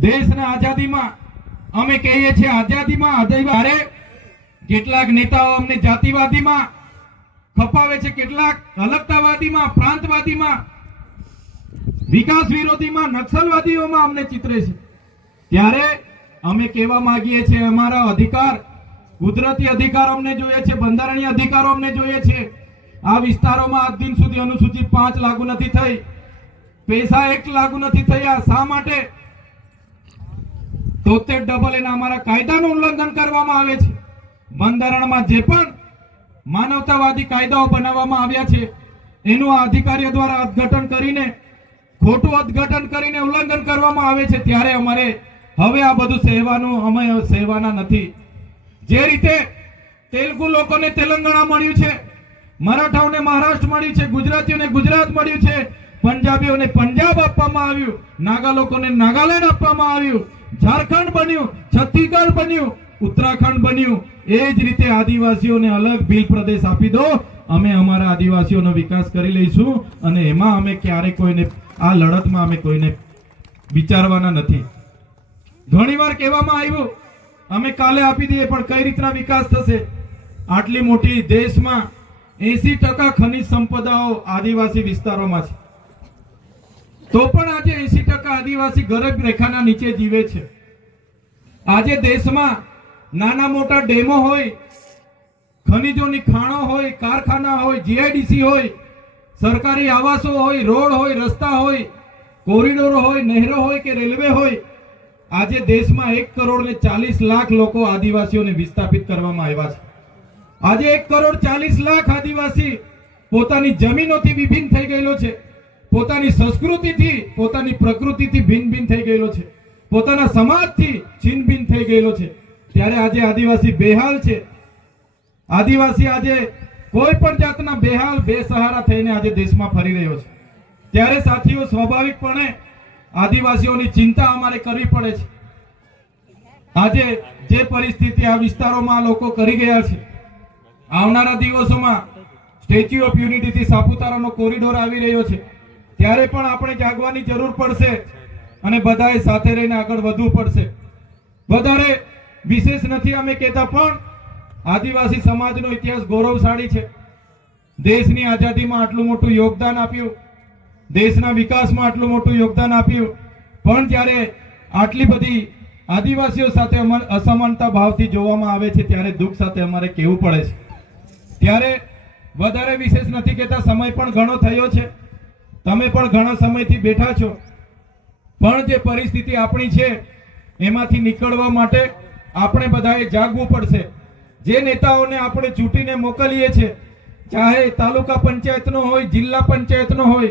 દેશના આઝાદીમાં અમે કહીએ છીએ આઝાદીમાં આઝાદી કેટલાક નેતાઓ અમને જાતિવાદીમાં ખપાવે છે, કેટલાક અલગતાવાદીમાં, પ્રાંતવાદીમાં, વિકાસ વિરોધીમાં, નક્સલવાદીઓમાં અમને ચિતરે છે. ત્યારે અમે કહેવા માંગીએ છીએ, અમારા અધિકાર, કુદરતી અધિકાર અમને જોઈએ છે, બંધારણીય અધિકારો અમને જોઈએ છે. આ વિસ્તારોમાં આજ દિન સુધી અનુસૂચિત પાંચ લાગુ નથી થઈ. પૈસા એક લાગુ નથી થયા. શા માટે? તોતેર ડબલ એના અમારા કાયદાનું ઉલ્લંઘન કરવામાં આવે છે. બંધારણમાં જે પણ માનવતાવાદી કાયદાઓ બનાવવામાં આવ્યા છે, એનું અધિકારીઓ દ્વારા અર્થઘટન કરીને, ખોટું અર્થઘટન કરીને ઉલ્લંઘન કરવામાં આવે છે ત્યારે અમારે હવે આ બધું સહેવાનું, અમે સહેવાના નથી. જે રીતે તેલુગુ લોકોને તેલંગાણા મળ્યું છે, મરાઠાઓને મહારાષ્ટ્ર મળ્યું છે, ગુજરાતીઓને ગુજરાત મળ્યું છે, પંજાબીઓને પંજાબ આપવામાં આવ્યું, નાગા લોકોને નાગાલેન્ડ આપવામાં આવ્યું ઝારખંડ બન્યું, છત્તીસગઢ બન્યું, ઉત્તરાખંડ બન્યું. એ જ રીતે આદિવાસીઓને અલગ ભીલ પ્રદેશ આપી દો. અમે અમારા આદિવાસીઓનો વિકાસ કરી લઈશું અને એમાં અમે ક્યારે કોઈને, આ લડતમાં અમે કોઈને વિચારવાના નથી. ઘણીવાર કહેવામાં આવ્યું, અમે કાલે આપી દઈએ પણ કઈ રીતના વિકાસ થશે? આટલી મોટી દેશમાં એસી ટકા ખનિજ સંપદાઓ આદિવાસી વિસ્તારોમાં છે. તો પણ આજે એસી ટકા આદિવાસી ગરીબ રેખાના નીચે જીવે છે. આજે દેશમાં નાના મોટા ડેમો હોય, ખનિજોની ખાણો હોય, કારખાના હોય, જીઆઈડીસી હોય, સરકારી આવાસો હોય, રોડ હોય, રસ્તા હોય, કોરિડોર હોય, નહેરો હોય કે રેલવે હોય, આજે દેશમાં એક કરોડ ને ચાલીસ લાખ લોકો આદિવાસીઓને વિસ્થાપિત કરવામાં આવ્યા છે. આજે એક કરોડ ચાલીસ લાખ આદિવાસી પોતાની જમીનોથી વિભિન્ન થઈ ગયેલો છે. પોતાની સંસ્કૃતિથી, પોતાની પ્રકૃતિથી ભિન્ન ભિન્ન થઈ ગયેલો છે. પોતાના સમાજથી છિન્ન ભિન્ન થઈ ગયેલો છે. ત્યારે આજે આદિવાસી બેહાલ છે. આદિવાસી આજે કોઈ પણ જાતના બેહાલ, બેસહારા થઈને આજે દેશમાં ફરી રહ્યો છે. ત્યારે સાથીઓ, સ્વાભાવિકપણે આદિવાસીઓની ચિંતા અમારે કરવી પડે છે. આજે જે પરિસ્થિતિ આ વિસ્તારોમાં લોકો કરી ગયા છે, આવનારા દિવસોમાં સ્ટેચ્યુ ઓફ યુનિટીથી સાપુતારાનો કોરિડોર આવી રહ્યો છે. ત્યારે પણ આપણે જાગવાની જરૂર પડશે અને બધાએ સાથે રહીને આગળ વધવું પડશે. વધારે વિશેષ નથી અમે કહેતા, પણ આદિવાસી સમાજનો ઇતિહાસ ગૌરવશાળી છે. દેશની આઝાદીમાં આટલું મોટું યોગદાન આપ્યું, દેશના વિકાસમાં આટલું મોટું યોગદાન આપ્યું, પણ જ્યારે આટલી બધી આદિવાસીઓ સાથે અસમાનતા ભાવથી જોવામાં આવે છે, ત્યારે દુઃખ સાથે અમારે કહેવું પડે છે. ત્યારે વધારે વિશેષ નથી કહેતા, સમય પણ ઘણો થયો છે. તમે પણ ઘણા સમયથી બેઠા છો. પણ જે પરિસ્થિતિ આપણી છે, એમાંથી નીકળવા માટે આપણે બધાએ જાગવું પડશે. જે નેતાઓને આપણે ચૂંટીને મોકલીએ છીએ ચાહે તાલુકા પંચાયતનો હોય, જિલ્લા પંચાયતનો હોય,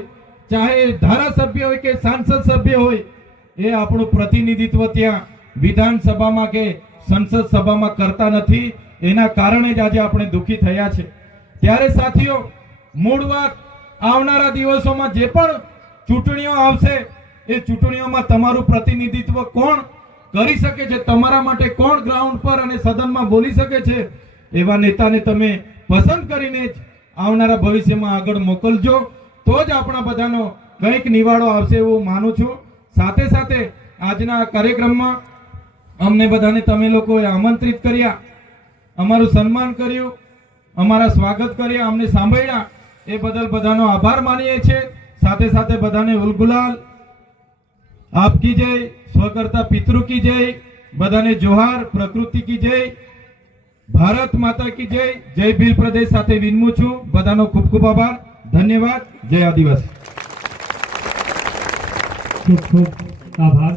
ચાહે ધારાસભ્ય હોય કે સાંસદ સભ્ય હોય, એ આપણું પ્રતિનિધિત્વ ત્યાં વિધાનસભામાં કે સંસદ સભામાં કરતા નથી. એના કારણે જ આજે આપણે દુઃખી થયા છે. ત્યારે સાથીઓ, મૂળ વાત આવનારા દિવસોમાં જે પણ ચૂંટણીઓ આવશે, એ ચૂંટણીઓમાં તમારું પ્રતિનિધિત્વ કોણ કરી શકે છે? તમારા માટે કોણ ગ્રાઉન્ડ પર અને સદનમાં બોલી શકે છે? એવા નેતાને તમે પસંદ કરીને જ આવનારા ભવિષ્યમાં આગળ મોકલજો. તો જ આપણા બધાનો કંઈક નિવાડો આવશે એવું માનું છું. સાથે સાથે આજના કાર્યક્રમમાં અમને બધાને તમે લોકોએ આમંત્રિત કર્યા. અમારું સન્માન કર્યું. અમારા સ્વાગત કર્યા. અમને સાંભળ્યા. એ બદલ બધાનો આભાર માનીએ છીએ. સાથે સાથે બધાને ઉલગુલાલ આપ કી જય, સ્વકર્તા પિતૃ કી જય, બધાને જોહાર, પ્રકૃતિ કી જય, ભારત માતા કી જય. જય ભીલ પ્રદેશ સાથે વિનમું છું. બધાનો ખૂબ ખૂબ આભાર. ધન્યવાદ. જય આદિવાસી. ખૂબ ખૂબ આભાર.